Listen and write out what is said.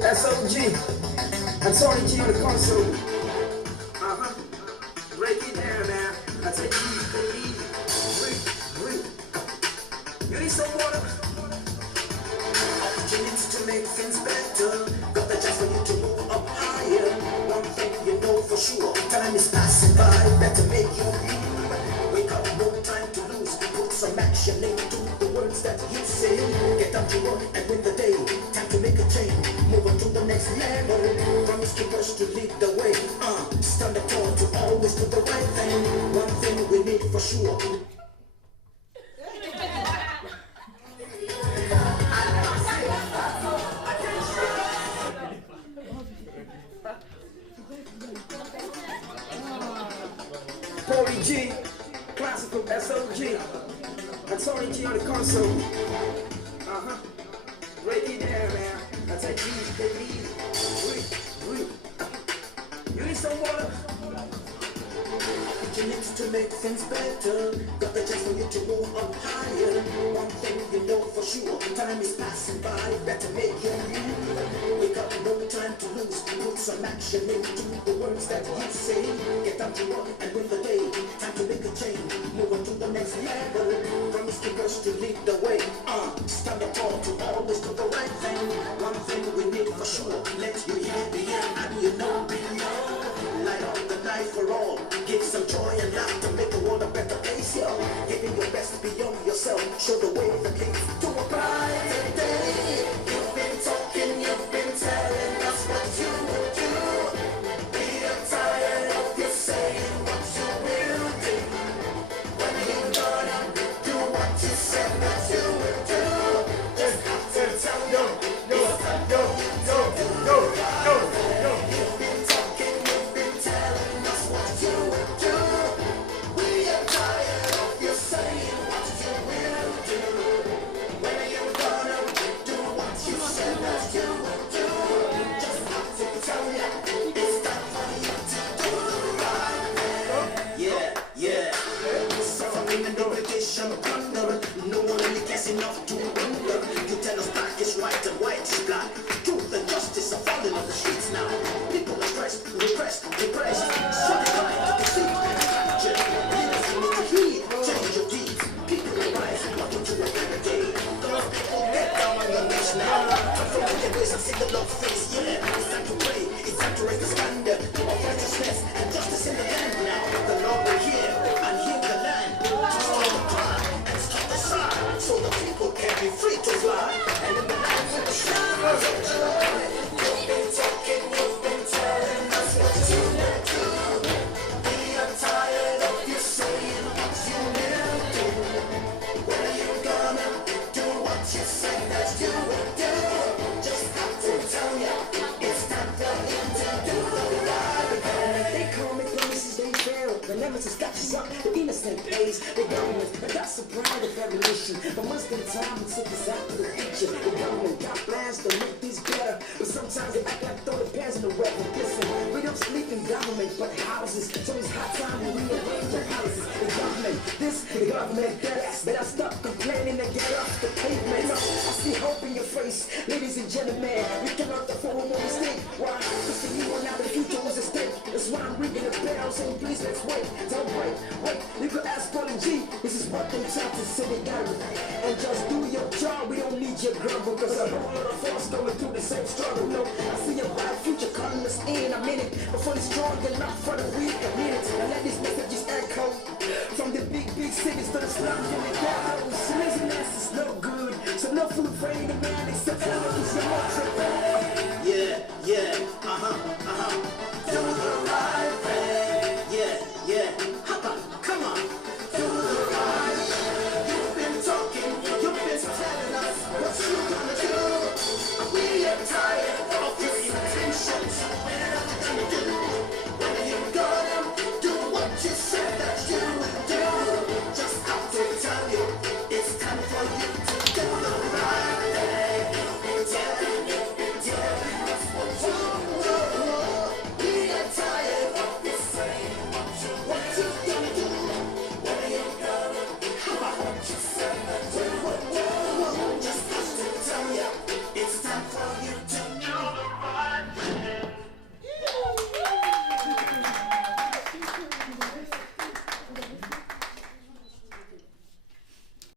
Classical SOG. And Tony G on the console. Break it down now. I take it easy. Breathe. You need some water? Opportunities to make things better. Got the chance for you to move up higher. One thing you know for sure. Time is passing by. Better make you move. Wake up, no time to lose. Put some action into the words that you say. Get down to work and win the day. Time to make a change. Move on to the next level. Promise to push to lead the way. Stand up tall to always do the right thing. One thing we need for sure. Paulie G, Classical SOG, and Tony G on the console. Break it down, man. I take it easy. Breathe. You need some water? Opportunities to make things better. Got the chance for you to move up higher. One thing you know for sure. Time is passing by. Better make your move. Wake up, no time to lose. Put some action into the words that you say. Get up to work and win the day. Time to make a change. Move on to the next level. Promise to rush to lead the way. Stand up tall to always do the right thing. One thing we need for sure. Let you hear the end and you know beyond. Light up the night for all. Give some joy and laughter. Make the world a better place, yo. Giving your best beyond yourself. Show the way that leads to a brighter day. You've been talking, you've been telling us what you would do. We are tired of you saying what you will do. When you're gonna do what you said that you would do. Just have to tell you. You've been talking, you've been telling us what you would do. We are tired of you saying what you will do. When you're gonna do what you said that you would do. Just have to tell you, it's time for you to do right there. Yeah. Suffering and obligation of wonder. No one really cares enough to wonder. You tell us black is white and white is black. Truth and justice are falling on the streets now. People are stressed, repressed, depressed. So they try to deceive and capture. Leaders you need to heed, change your deeds. People are rising, walking to a better day. Those people get down on your knees now. Come from wicked ways and see the Lord's face. Yeah, it's time to pray, it's time to raise the standard of righteousness and justice in the land now. The Lord will hear and heal the land. To stop the crime and stop the sign, so the people can be free to fly. And in the land with the showers of joy. You've been talking, you've been telling us what you will do. We are tired of you saying what you will do. When are you gonna do what you say that you will do? Just have to tell you, it's time for you to do the right thing. They call me promises they fail. The nemesis catches up, the innocent pays. The government, but that's a pride of every nation. But most of the time we take us out to the future. The government got plans to make this better, but sometimes they act like throw the pants in the weather. Listen, we don't sleep in government, but houses. So it's high time we rearrange the houses. The government, better stop complaining and get off the pavement. No, I see hope in your face, ladies and gentlemen. We cannot afford one more mistake. Why? Because for you and now the future was at stake. That's why I'm ringing the bell, saying please let's wait. Don't wait. You could ask Paulie G. This is what they try to say they got it. And just do your job. We don't need your grumble, cause a whole lot of us going through the same struggle. No, I see a bright future calling us in a minute. But for the strong and not for the weak, a minute. And let these messages echo from the big cities to the slums and the ghettos. Listen,